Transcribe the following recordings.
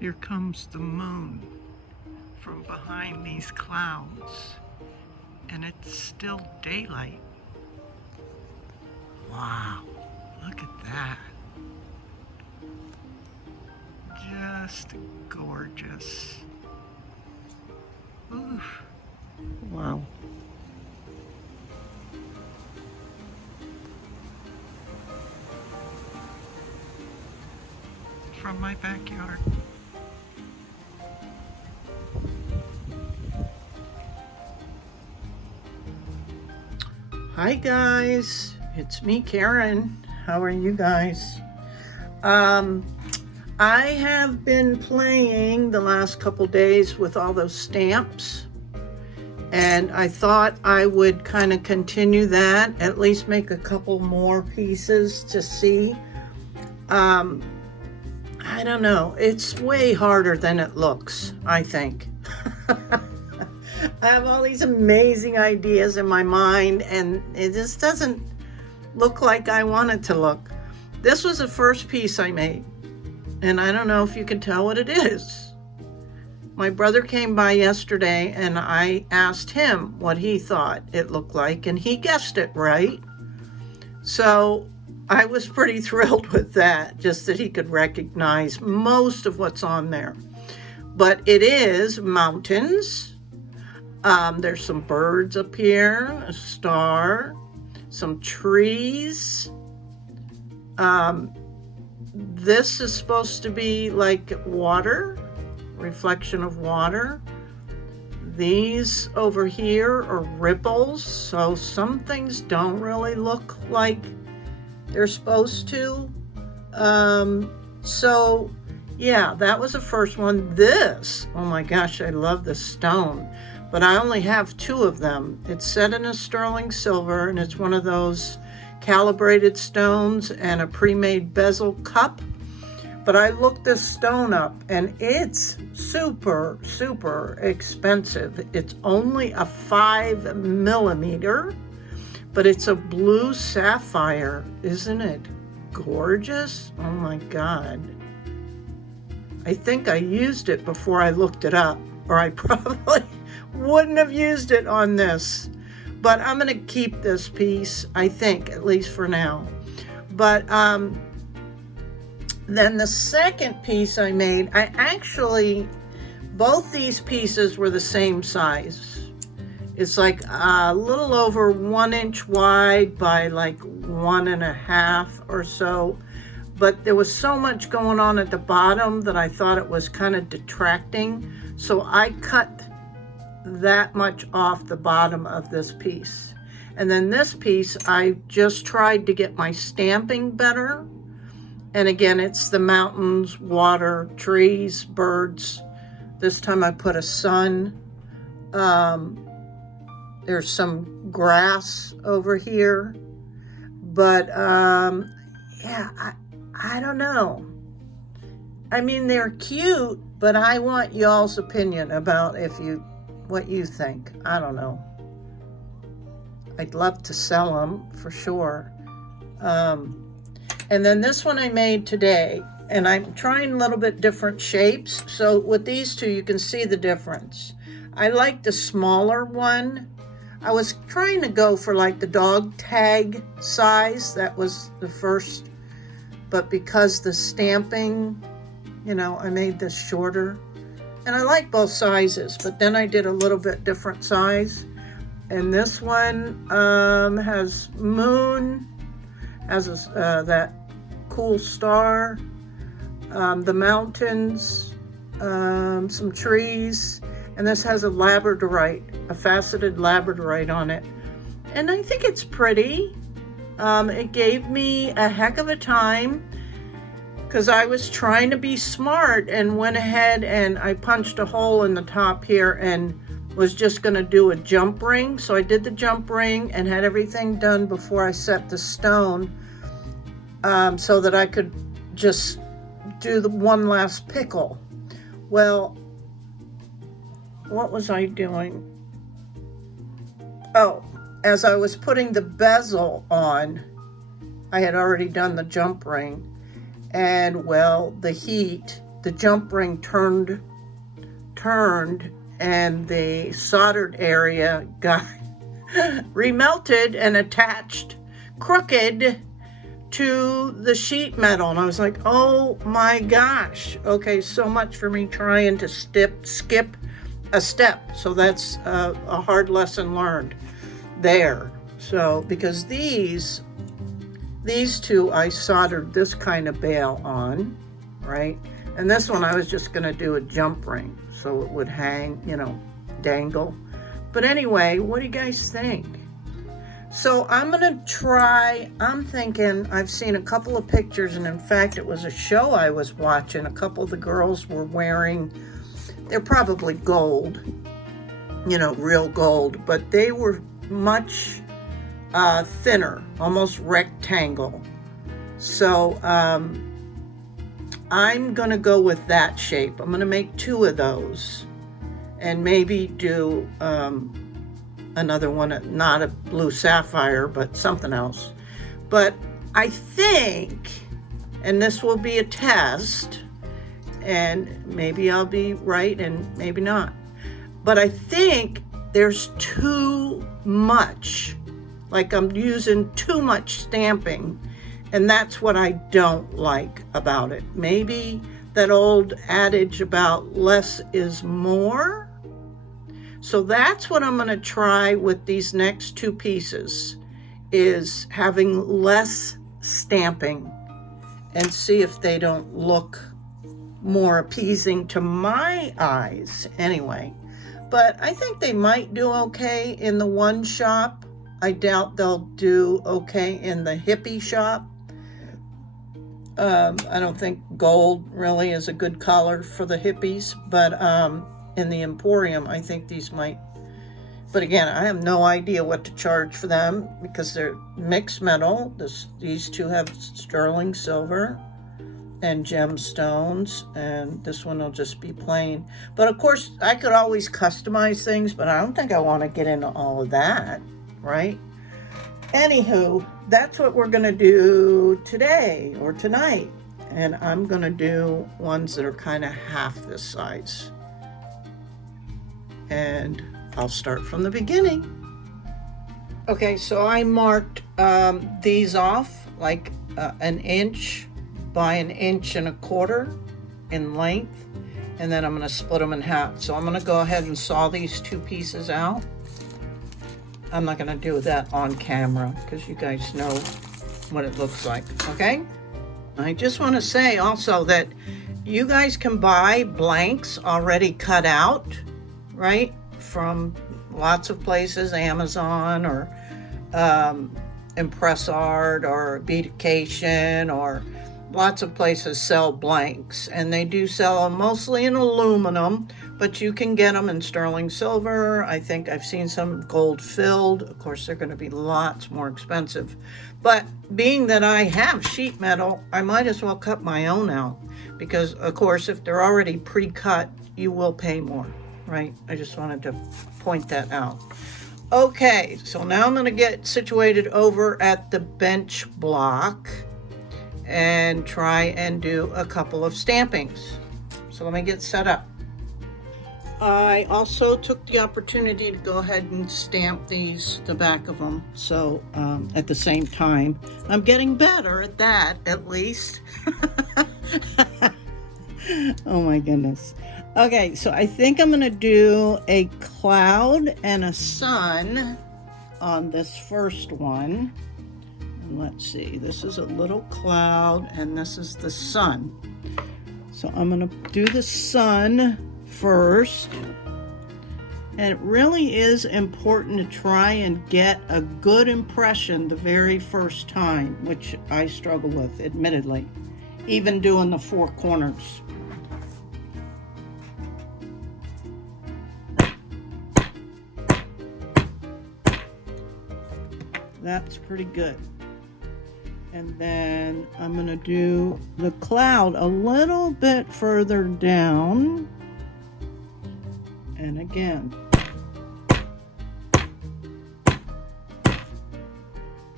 Here comes the moon from behind these clouds, and it's still daylight. Wow, look at that. Just gorgeous. Oof. Wow. From my backyard. Hi guys, it's me, Karen. How are you guys? I have been playing the last couple days with all those stamps, and I thought I would kind of continue that, at least make a couple more pieces to see. I don't know, it's way harder than it looks, I think. I have all these amazing ideas in my mind, and it just doesn't look like I want it to look. This was the first piece I made, and I don't know if you can tell what it is. My brother came by yesterday, and I asked him what he thought it looked like, and he guessed it right. So I was pretty thrilled with that, just that he could recognize most of what's on there. But it is mountains. There's some birds up here, a star, some trees. This is supposed to be like water, reflection of water. These over here are ripples, so some things don't really look like they're supposed to. So yeah, that was the first one. This, oh my gosh, I love this stone. But I only have two of them. It's set in a sterling silver, and it's one of those calibrated stones and a pre-made bezel cup. But I looked this stone up, and it's super, super expensive. It's only a 5 millimeter, but it's a blue sapphire. Isn't it gorgeous? Oh my God. I think I used it before I looked it up, or I probably wouldn't have used it on this. But I'm going to keep this piece, I think, at least for now. But then the second piece I made, both these pieces were the same size. It's like a little over 1 inch wide by like 1.5 or so. But there was so much going on at the bottom that I thought it was kind of detracting. So I cut that much off the bottom of this piece. And then this piece, I just tried to get my stamping better. And again, it's the mountains, water, trees, birds. This time I put a sun. There's some grass over here. But yeah, I don't know. I mean, they're cute, but I want y'all's opinion about what you think. I don't know. I'd love to sell them for sure. And then this one I made today, and I'm trying a little bit different shapes. So with these two, you can see the difference. I like the smaller one. I was trying to go for like the dog tag size. That was the first, but because the stamping, I made this shorter. And I like both sizes, but then I did a little bit different size. And this one has moon, has that cool star, the mountains, some trees, and this has a labradorite, a faceted labradorite on it. And I think it's pretty. It gave me a heck of a time, because I was trying to be smart and went ahead and I punched a hole in the top here and was just going to do a jump ring. So I did the jump ring and had everything done before I set the stone, so that I could just do the one last pickle. Well, what was I doing? Oh, as I was putting the bezel on, I had already done the jump ring. And well, the the jump ring turned, and the soldered area got remelted and attached crooked to the sheet metal. And I was like, oh my gosh. Okay, so much for me trying to skip a step. So that's a hard lesson learned there. So because these two I soldered this kind of bail on, right? And this one I was just gonna do a jump ring so it would hang, you know, dangle. But anyway, what do you guys think? So I'm gonna try, I'm thinking, I've seen a couple of pictures, and in fact it was a show I was watching. A couple of the girls were wearing, they're probably gold, you know, real gold, but they were much thinner, almost rectangle. So I'm gonna go with that shape. I'm gonna make 2 of those and maybe do another one, not a blue sapphire, but something else. But I think, and this will be a test, and maybe I'll be right and maybe not, but I think there's too much, like I'm using too much stamping, and that's what I don't like about it. Maybe that old adage about less is more. So that's what I'm going to try with these next 2 pieces, is having less stamping and see if they don't look more appeasing to my eyes anyway. But I think they might do okay in the one shop. I doubt they'll do okay in the hippie shop. I don't think gold really is a good color for the hippies, but in the Emporium, I think these might. But again, I have no idea what to charge for them because they're mixed metal. These 2 have sterling silver and gemstones, and this one will just be plain. But of course, I could always customize things, but I don't think I want to get into all of that, right? Anywho, that's what we're going to do today or tonight. And I'm going to do ones that are kind of half this size. And I'll start from the beginning. Okay, so I marked these off like 1 inch by 1.25 inches in length, and then I'm going to split them in half. So I'm going to go ahead and saw these 2 pieces out. I'm not going to do that on camera because you guys know what it looks like, okay? I just want to say also that you guys can buy blanks already cut out, right, from lots of places, Amazon or Impress Art or Beatication, or lots of places sell blanks, and they do sell them mostly in aluminum, but you can get them in sterling silver. I think I've seen some gold filled. Of course, they're going to be lots more expensive, but being that I have sheet metal, I might as well cut my own out, because of course if they're already pre-cut, you will pay more, right? I just wanted to point that out. Okay, so now I'm going to get situated over at the bench block and try and do a couple of stampings. So let me get set up. I also took the opportunity to go ahead and stamp these, the back of them, so at the same time. I'm getting better at that, at least. Oh my goodness. Okay, so I think I'm gonna do a cloud and a sun on this first one. And let's see, this is a little cloud and this is the sun. So I'm gonna do the sun first. And it really is important to try and get a good impression the very first time, which I struggle with, admittedly, even doing the 4 corners. That's pretty good. And then I'm going to do the cloud a little bit further down. And again.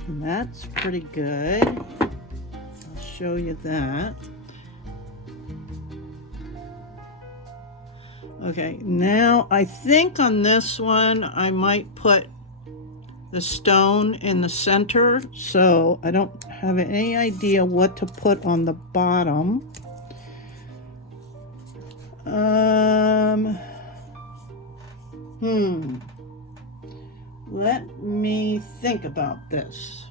And that's pretty good. I'll show you that. Okay, now I think on this one I might put the stone in the center, so I don't have any idea what to put on the bottom. Let me think about this.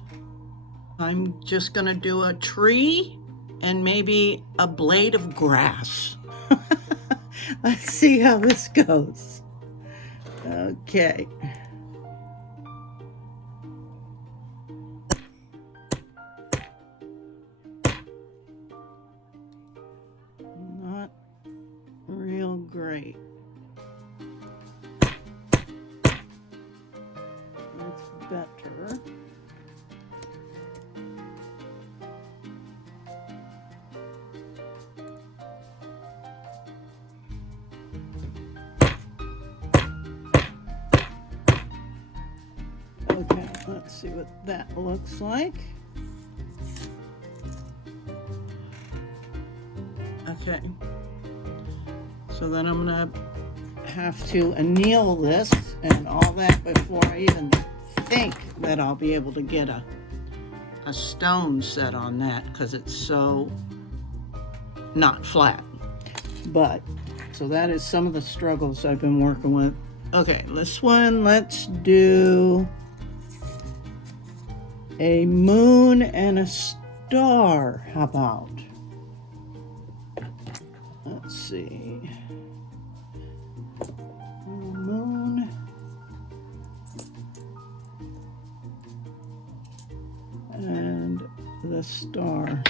I'm just gonna do a tree and maybe a blade of grass. Let's see how this goes. Okay. Not real great. That's better. Okay, let's see what that looks like. Okay, so then I'm gonna have to anneal this and all that before I even think that I'll be able to get a stone set on that, because it's so not flat. But so that is some of the struggles I've been working with. Okay, this one, let's do a moon and a star. How about? Let's see. Moon. And the star.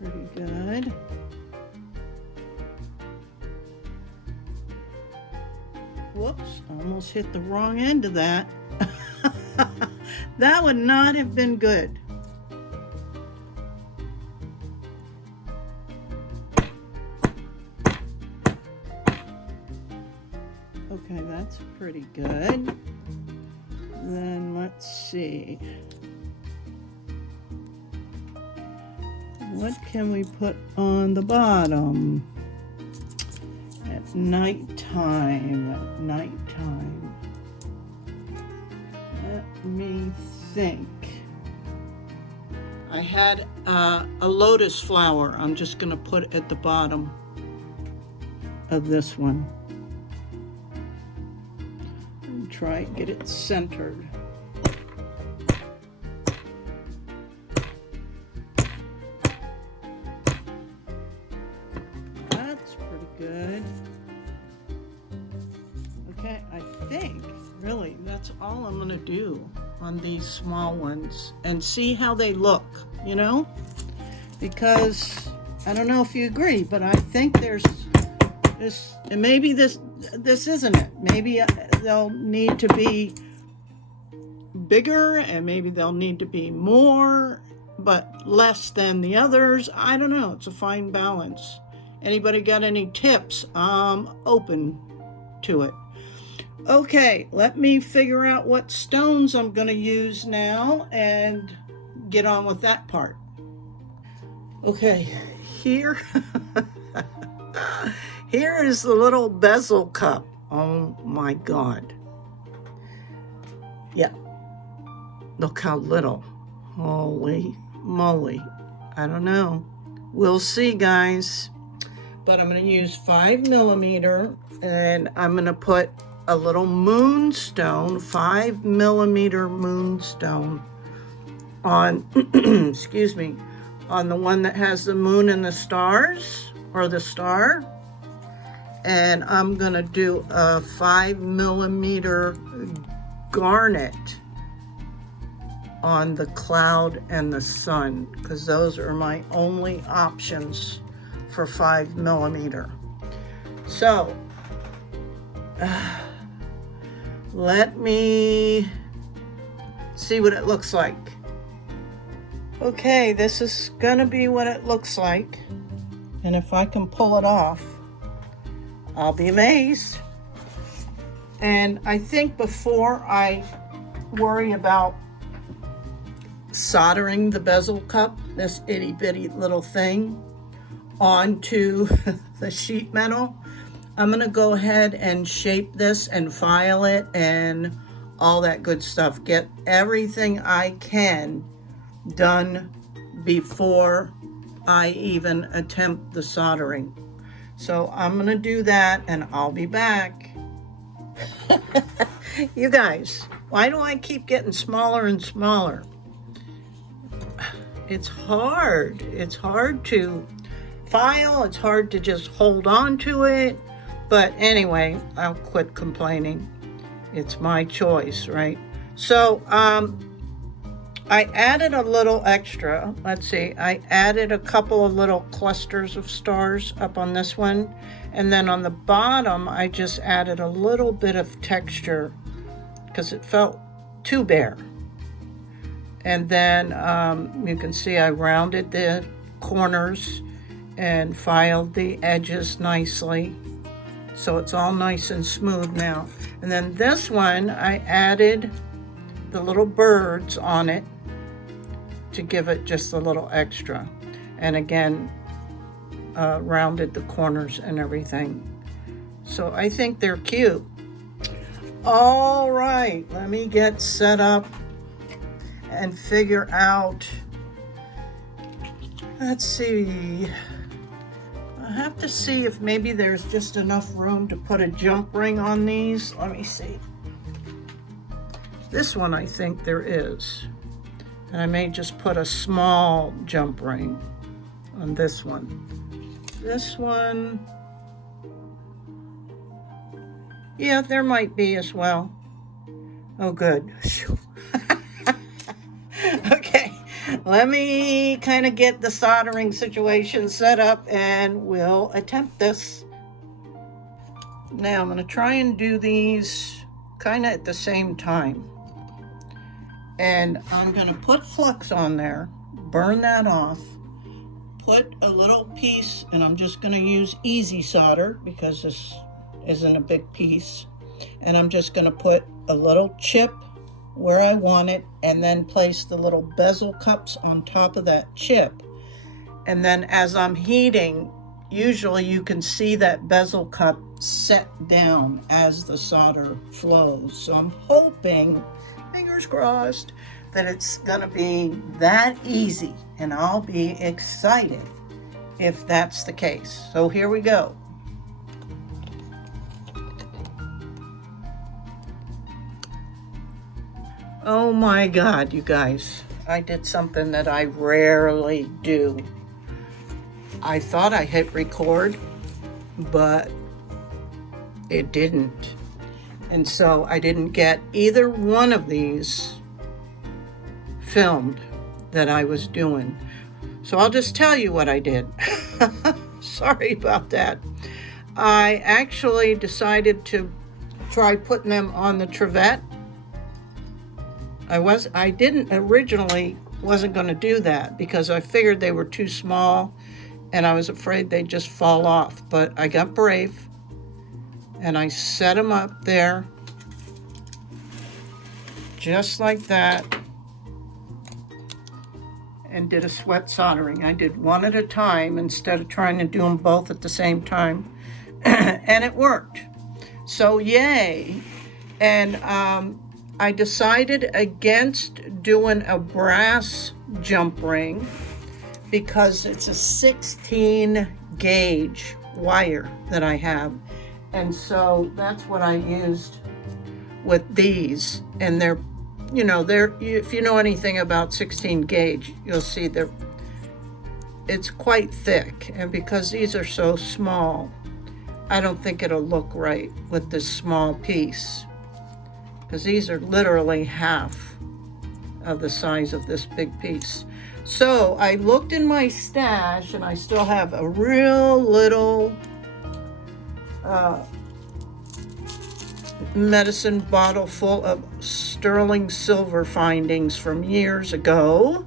Pretty good. Whoops, almost hit the wrong end of that. That would not have been good. Okay, that's pretty good. Then let's see. What can we put on the bottom? At nighttime, Let me think. I had a lotus flower I'm just gonna put at the bottom of this one. And try and get it centered. That's pretty good. Okay, I think really that's all I'm gonna do on these small ones and see how they look, you know, because I don't know if you agree, but I think there's this, and maybe this isn't it. Maybe they'll need to be bigger, and maybe they'll need to be more, but less than the others. I don't know. It's a fine balance. Anybody got any tips? I'm open to it. Okay, let me figure out what stones I'm going to use now and get on with that part. Okay, here is the little bezel cup. Oh my God. Yeah, look how little. Holy moly. I don't know. We'll see, guys. But I'm going to use 5mm, and I'm going to put a little moonstone, 5mm moonstone on, excuse me, on the one that has the moon and the stars, or the star. And I'm gonna do a 5mm garnet on the cloud and the sun, because those are my only options for 5mm. So, let me see what it looks like. Okay, this is gonna be what it looks like. And if I can pull it off, I'll be amazed. And I think before I worry about soldering the bezel cup, this itty bitty little thing, onto the sheet metal, I'm gonna go ahead and shape this and file it and all that good stuff. Get everything I can done before I even attempt the soldering. So I'm gonna do that and I'll be back. You guys, why do I keep getting smaller and smaller? It's hard. It's hard to file. It's hard to just hold on to it. But anyway, I'll quit complaining. It's my choice, right? So I added a little extra. Let's see. I added a couple of little clusters of stars up on this one. And then on the bottom, I just added a little bit of texture because it felt too bare. And then you can see I rounded the corners and filed the edges nicely. So it's all nice and smooth now. And then this one, I added the little birds on it to give it just a little extra. And again, rounded the corners and everything. So I think they're cute. All right, let me get set up and figure out, let's see. I have to see if maybe there's just enough room to put a jump ring on these. Let me see. This one I think there is. And I may just put a small jump ring on this one. This one, yeah, there might be as well. Oh, good. Okay, let me kind of get the soldering situation set up and we'll attempt this. Now I'm going to try and do these kind of at the same time. And I'm going to put flux on there, burn that off, put a little piece, and I'm just going to use easy solder because this isn't a big piece. And I'm just going to put a little chip where I want it and then place the little bezel cups on top of that chip. And then as I'm heating, usually you can see that bezel cup set down as the solder flows. So I'm hoping, fingers crossed, that it's gonna be that easy, and I'll be excited if that's the case. So here we go. Oh my God, you guys, I did something that I rarely do. I thought I hit record, but it didn't. And so I didn't get either one of these filmed that I was doing. So I'll just tell you what I did. Sorry about that. I actually decided to try putting them on the trivet. I didn't originally wasn't going to do that because I figured they were too small and I was afraid they'd just fall off. But I got brave and I set them up there just like that and did a sweat soldering. I did one at a time instead of trying to do them both at the same time. And it worked. So yay. And I decided against doing a brass jump ring because it's a 16 gauge wire that I have. And so that's what I used with these. And they're, if you know anything about 16 gauge, you'll see it's quite thick. And because these are so small, I don't think it'll look right with this small piece. Because these are literally half of the size of this big piece. So I looked in my stash and I still have a real little medicine bottle full of sterling silver findings from years ago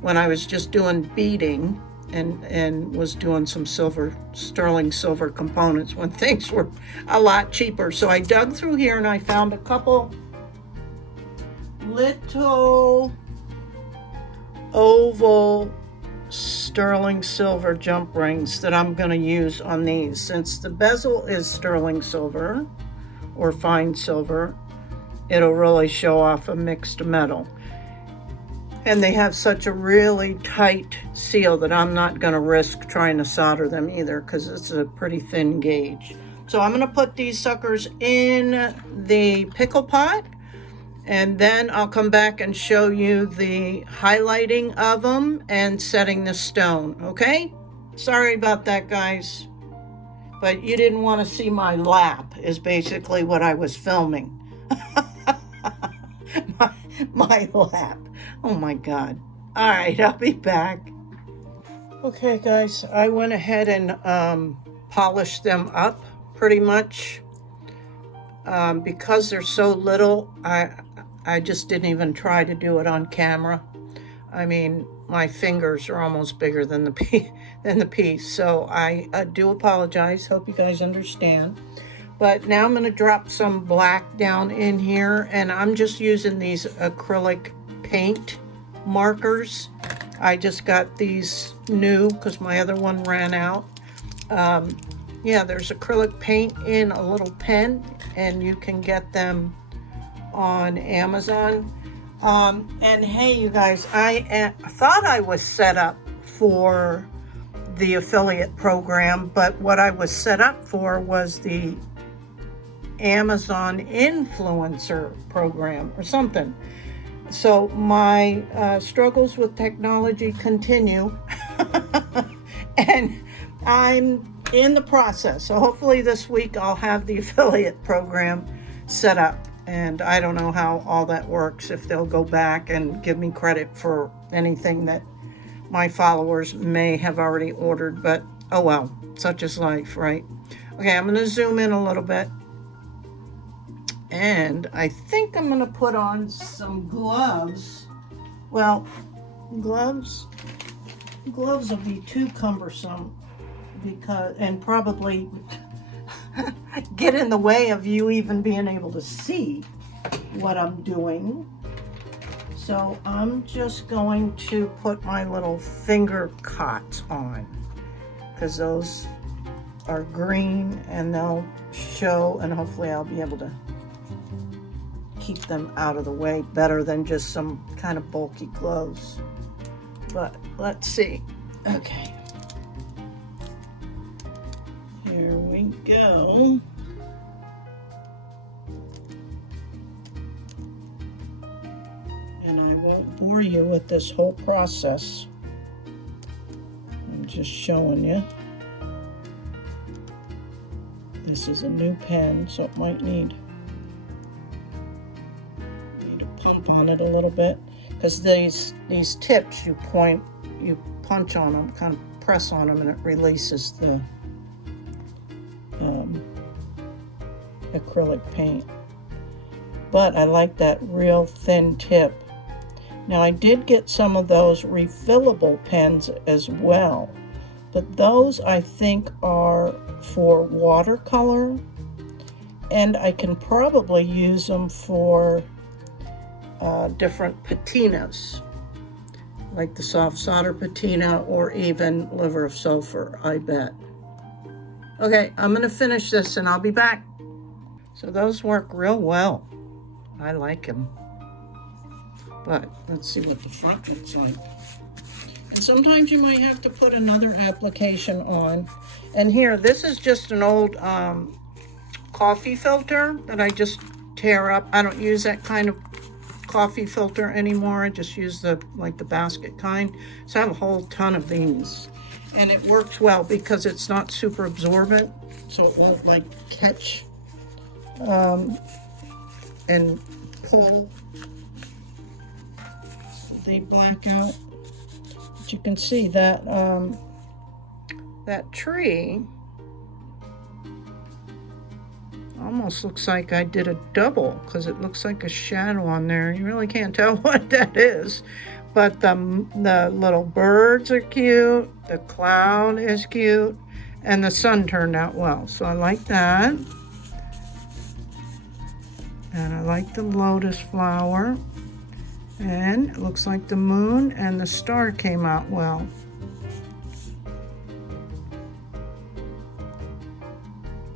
when I was just doing beading. and was doing some sterling silver components when things were a lot cheaper. So I dug through here and I found a couple little oval sterling silver jump rings that I'm going to use on these. Since the bezel is sterling silver or fine silver, it'll really show off a mixed metal. And they have such a really tight seal that I'm not going to risk trying to solder them either, because it's a pretty thin gauge. So I'm going to put these suckers in the pickle pot, and then I'll come back and show you the highlighting of them and setting the stone, okay? Sorry about that, guys. But you didn't want to see my lap is basically what I was filming. my lap. Oh my God. All right, I'll be back. Okay, guys, I went ahead and polished them up pretty much. Because they're so little, I just didn't even try to do it on camera. I mean, my fingers are almost bigger than the piece. So I do apologize. Hope you guys understand. But now I'm going to drop some black down in here, and I'm just using these acrylic paint markers. I just got these new because my other one ran out. Yeah, there's acrylic paint in a little pen, and you can get them on Amazon. And hey, you guys, I thought I was set up for the affiliate program, but what I was set up for was the Amazon influencer program or something. So my struggles with technology continue and I'm in the process. So hopefully this week I'll have the affiliate program set up, and I don't know how all that works, if they'll go back and give me credit for anything that my followers may have already ordered, but oh well, such is life, right? Okay, I'm going to zoom in a little bit. And I think I'm going to put on some gloves. Well, gloves will be too cumbersome and probably get in the way of you even being able to see what I'm doing. So I'm just going to put my little finger cots on, because those are green and they'll show, and hopefully I'll be able to keep them out of the way better than just some kind of bulky gloves. But let's see. Okay, here we go. And I won't bore you with this whole process. I'm just showing you. This is a new pen, so it might need pump on it a little bit, because these tips you punch on them, kind of press on them, and it releases the acrylic paint. But I like that real thin tip. Now I did get some of those refillable pens as well, but those I think are for watercolor, and I can probably use them for different patinas, like the soft solder patina or even liver of sulfur, I bet. Okay, I'm going to finish this and I'll be back. So those work real well. I like them. But let's see what the front looks like. And sometimes you might have to put another application on. And here, this is just an old coffee filter that I just tear up. I don't use that kind of coffee filter anymore. I just use the basket kind. So I have a whole ton of these, and it works well because it's not super absorbent, so it won't catch and pull the black out. But you can see that that tree almost looks like I did a double, because it looks like a shadow on there. You really can't tell what that is, but the little birds are cute, the cloud is cute, and the sun turned out well. So I like that. And I like the lotus flower. And it looks like the moon and the star came out well.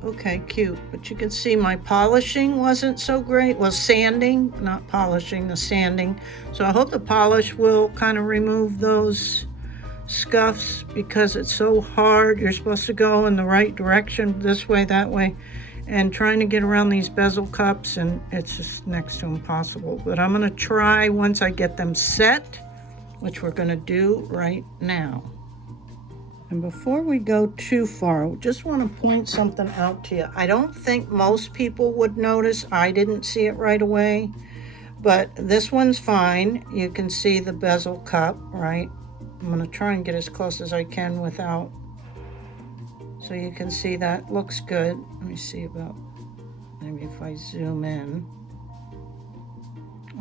Okay, cute, but you can see my polishing wasn't so great. Well, sanding, not polishing, the sanding. So I hope the polish will kind of remove those scuffs because it's so hard. You're supposed to go in the right direction, this way, that way, and trying to get around these bezel cups, and it's just next to impossible. But I'm gonna try once I get them set, which we're gonna do right now. And before we go too far, I just want to point something out to you. I don't think most people would notice. I didn't see it right away, but this one's fine. You can see the bezel cup, right? I'm going to try and get as close as I can without. So you can see that looks good. Let me see about, maybe if I zoom in.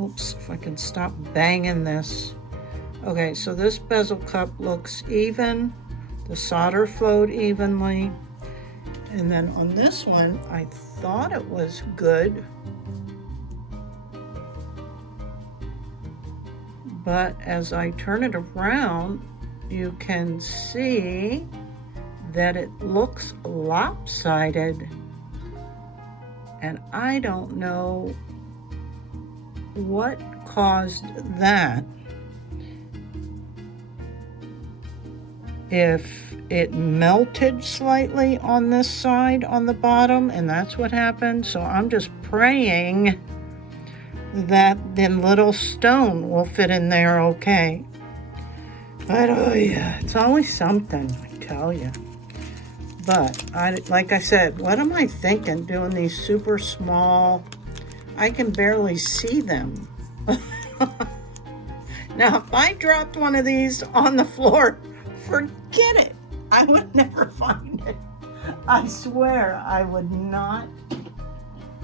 Oops, if I can stop banging this. Okay, so this bezel cup looks even. The solder flowed evenly. And then on this one, I thought it was good. But as I turn it around, you can see that it looks lopsided. And I don't know what caused that. If it melted slightly on this side on the bottom, and that's what happened. So I'm just praying that the little stone will fit in there okay. But oh yeah, it's always something, I tell you. But like I said, what am I thinking doing these super small? I can barely see them. Now if I dropped one of these on the floor, forget it. I would never find it. I swear I would not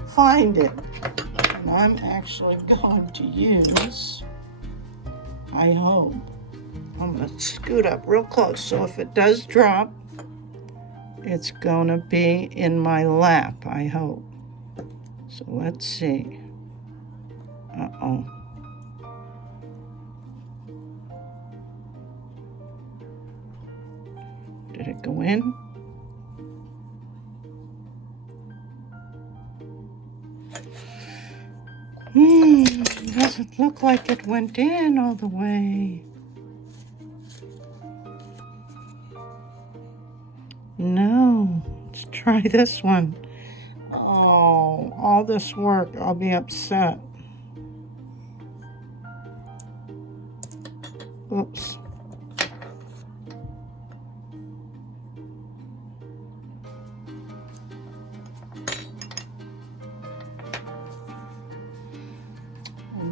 find it. And I'm actually going to use, I hope, I'm going to scoot up real close. So if it does drop, it's going to be in my lap, I hope. So let's see. Uh-oh. Did it go in? Doesn't look like it went in all the way. No, let's try this one. Oh, all this work, I'll be upset. Oops.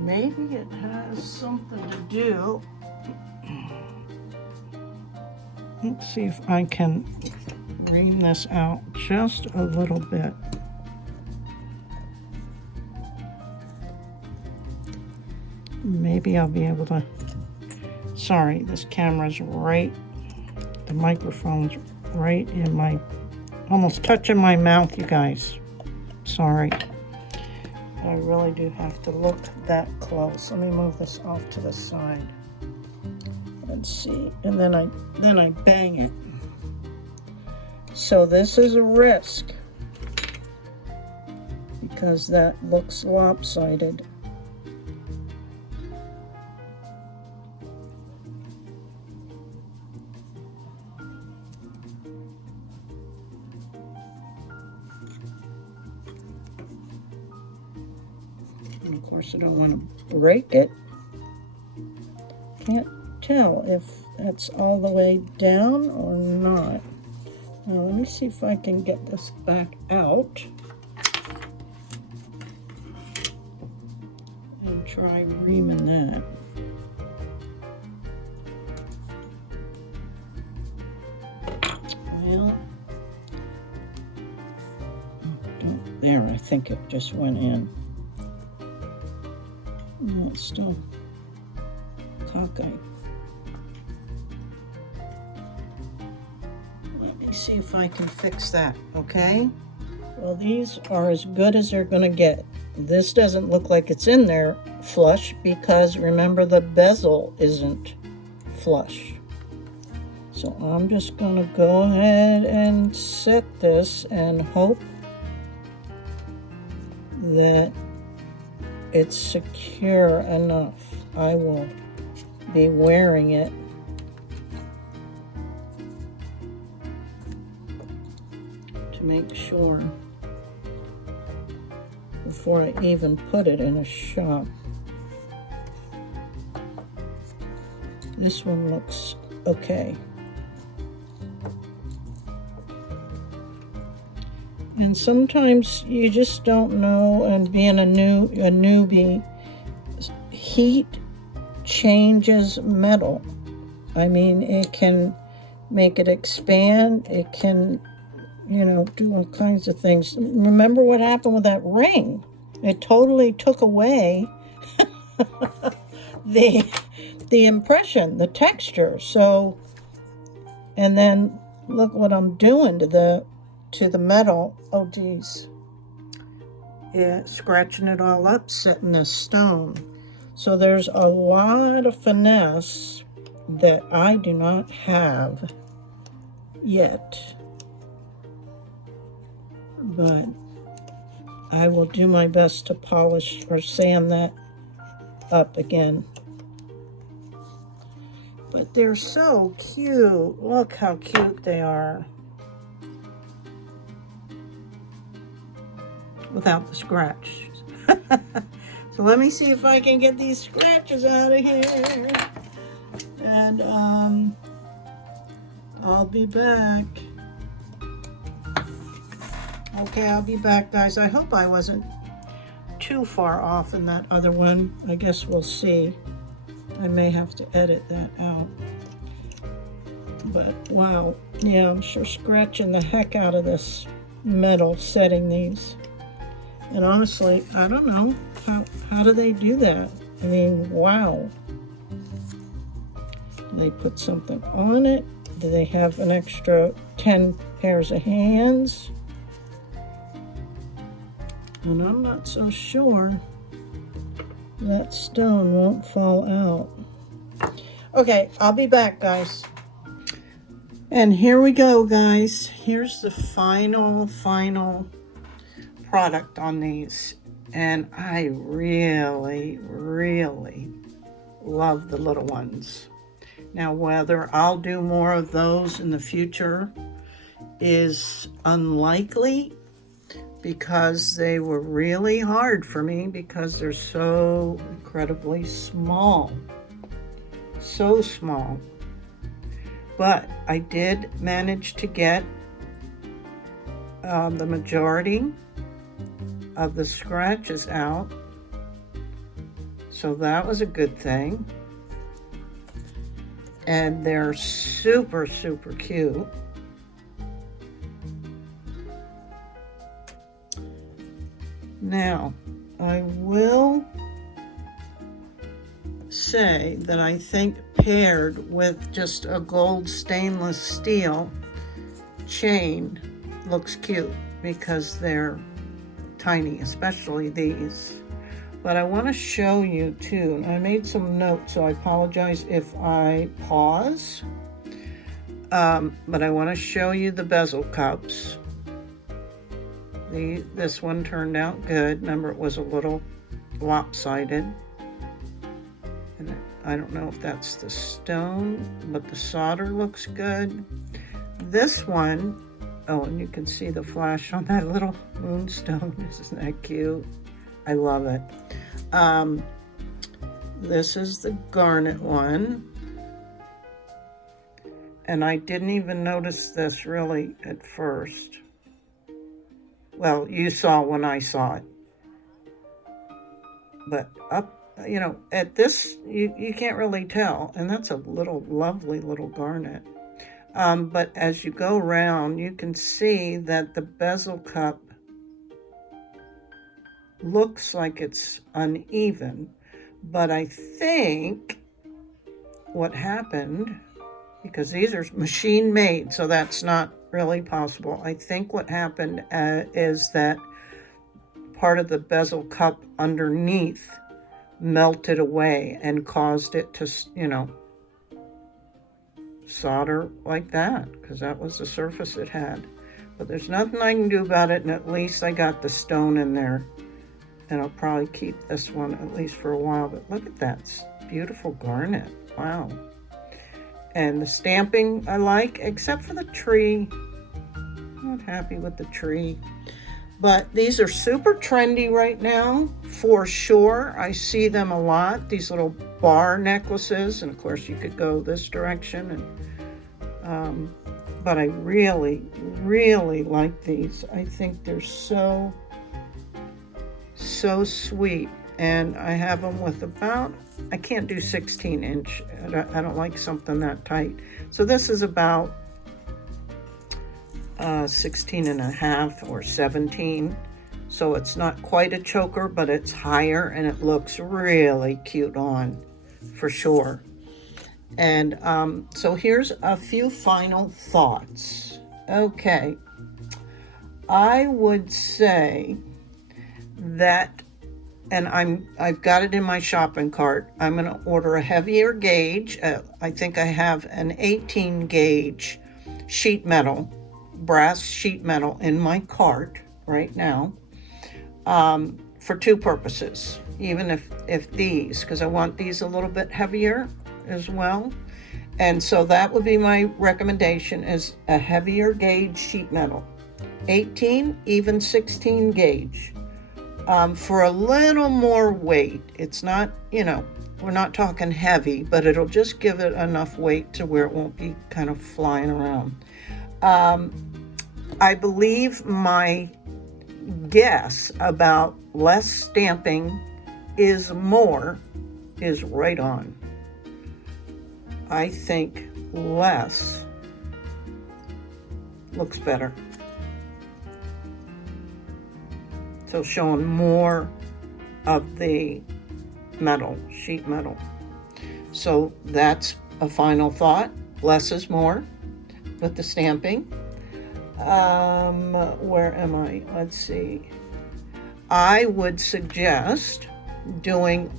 Maybe it has something to do. Let's see if I can ream this out just a little bit. Maybe I'll be able to. Sorry, this camera's right, the microphone's right in my, almost touching my mouth, you guys. Sorry. I really do have to look that close. Let me move this off to the side. Let's see. And then I bang it. So this is a risk because that looks lopsided. And of course I don't want to break it. Can't tell if that's all the way down or not. Now let me see if I can get this back out and try reaming that. Well, there, I think it just went in. No, it's still cockeyed. Let me see if I can fix that, okay? Well, these are as good as they're gonna get. This doesn't look like it's in there flush because remember the bezel isn't flush. So I'm just gonna go ahead and set this and hope that it's secure enough. I will be wearing it to make sure before I even put it in a shop. This one looks okay. And sometimes you just don't know, and being a newbie, heat changes metal. I mean, it can make it expand, it can, you know, do all kinds of things. Remember what happened with that ring? It totally took away the impression, the texture. So, and then look what I'm doing to the metal. Oh geez, yeah, scratching it all up, setting this stone. So there's a lot of finesse that I do not have yet, but I will do my best to polish or sand that up again. But they're so cute. Look how cute they are. Without the scratch. So let me see if I can get these scratches out of here. And I'll be back. Okay, I'll be back, guys. I hope I wasn't too far off in that other one. I guess we'll see. I may have to edit that out. But wow, yeah, I'm sure scratching the heck out of this metal setting these. And honestly, I don't know, how do they do that? I mean, wow. They put something on it? Do they have an extra 10 pairs of hands? And I'm not so sure that stone won't fall out. Okay, I'll be back, guys. And here we go, guys. Here's the final product on these. And I really love the little ones. Now, whether I'll do more of those in the future is unlikely, because they were really hard for me because they're so incredibly small. So small. But I did manage to get the majority of the scratches out. So that was a good thing. And they're super cute. Now, I will say that I think paired with just a gold stainless steel chain looks cute because they're tiny, especially these. But I want to show you too. I made some notes, so I apologize if I pause. But I want to show you the bezel cups. This one turned out good. Remember, it was a little lopsided. And I don't know if that's the stone, but the solder looks good. This one, oh, and you can see the flash on that little moonstone. Isn't that cute? I love it. This is the garnet one. And I didn't even notice this really at first. Well, you saw when I saw it. But up, you know, at this, you can't really tell. And that's a lovely little garnet. But as you go around, you can see that the bezel cup looks like it's uneven. But I think what happened, because these are machine made, so that's not really possible. I think what happened is that part of the bezel cup underneath melted away and caused it to, you know, solder like that, because that was the surface it had. But there's nothing I can do about it, and at least I got the stone in there. And I'll probably keep this one at least for a while. But look at that, it's beautiful garnet. Wow. And the stamping I like, except for the tree. Not happy with the tree. But these are super trendy right now, for sure. I see them a lot, these little bar necklaces. And of course you could go this direction. And but I really, really like these. I think they're so sweet. And I have them with about, I can't do 16 inch. I don't like something that tight. So this is about 16 and a half or 17. So it's not quite a choker, but it's higher and it looks really cute on, for sure. And so here's a few final thoughts. Okay, I would say that, and I've got it in my shopping cart, I'm going to order a heavier gauge. I think I have an 18 gauge sheet metal, brass sheet metal in my cart right now, for two purposes. Even if these, because I want these a little bit heavier as well. And so that would be my recommendation, is a heavier gauge sheet metal, 18, even 16 gauge, for a little more weight. It's not, you know, we're not talking heavy, but it'll just give it enough weight to where it won't be kind of flying around. I believe my guess about less stamping is more is right on. I think less looks better. So showing more of the metal, sheet metal. So that's a final thought. Less is more with the stamping. Where am I? Let's see. I would suggest doing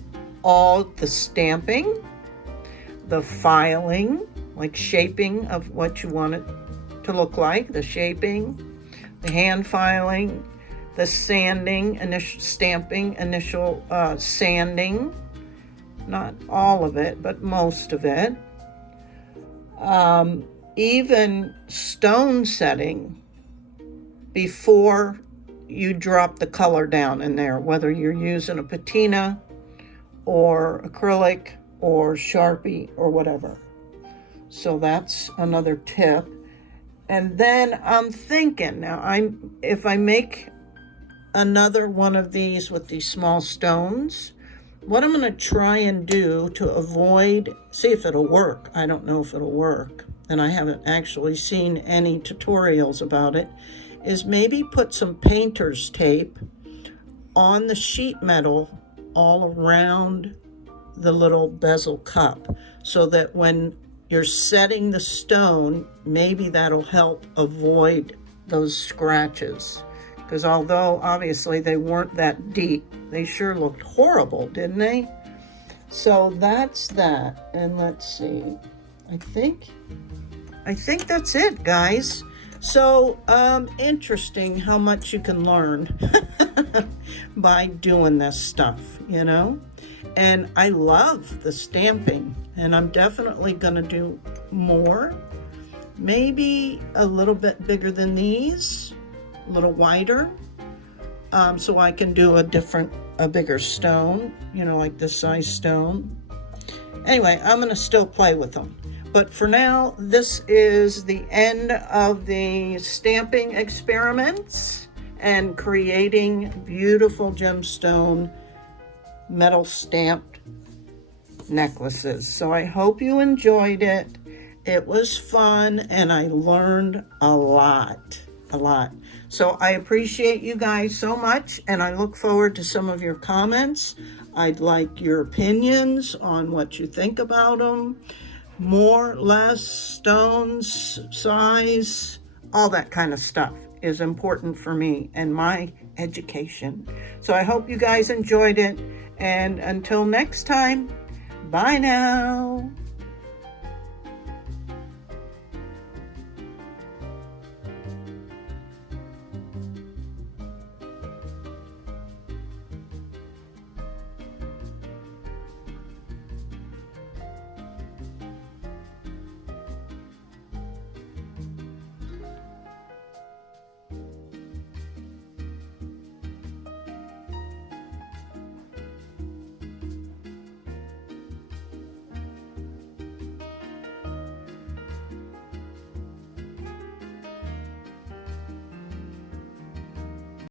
all the stamping, the filing, like shaping of what you want it to look like, the shaping, the hand filing, the sanding, initial stamping, initial sanding, not all of it, but most of it. Even stone setting before you drop the color down in there, whether you're using a patina or acrylic or Sharpie or whatever. So that's another tip. And then I'm thinking, now if I make another one of these with these small stones, what I'm going to try and do to avoid, see if it'll work. I don't know if it'll work, and I haven't actually seen any tutorials about it, is maybe put some painter's tape on the sheet metal all around the little bezel cup, so that when you're setting the stone, maybe that'll help avoid those scratches. Because although obviously they weren't that deep, they sure looked horrible, didn't they? So that's that. And let's see, I think that's it, guys. So interesting how much you can learn by doing this stuff, you know. And I love the stamping, and I'm definitely gonna do more, maybe a little bit bigger than these, a little wider, so I can do a bigger stone, you know, like this size stone. Anyway, I'm gonna still play with them. But for now, this is the end of the stamping experiments and creating beautiful gemstone metal stamped necklaces. So I hope you enjoyed it. It was fun, and I learned a lot. So I appreciate you guys so much, and I look forward to some of your comments. I'd like your opinions on what you think about them. more, less, stones, size, all that kind of stuff is important for me and my education. So I hope you guys enjoyed it, and until next time, bye now.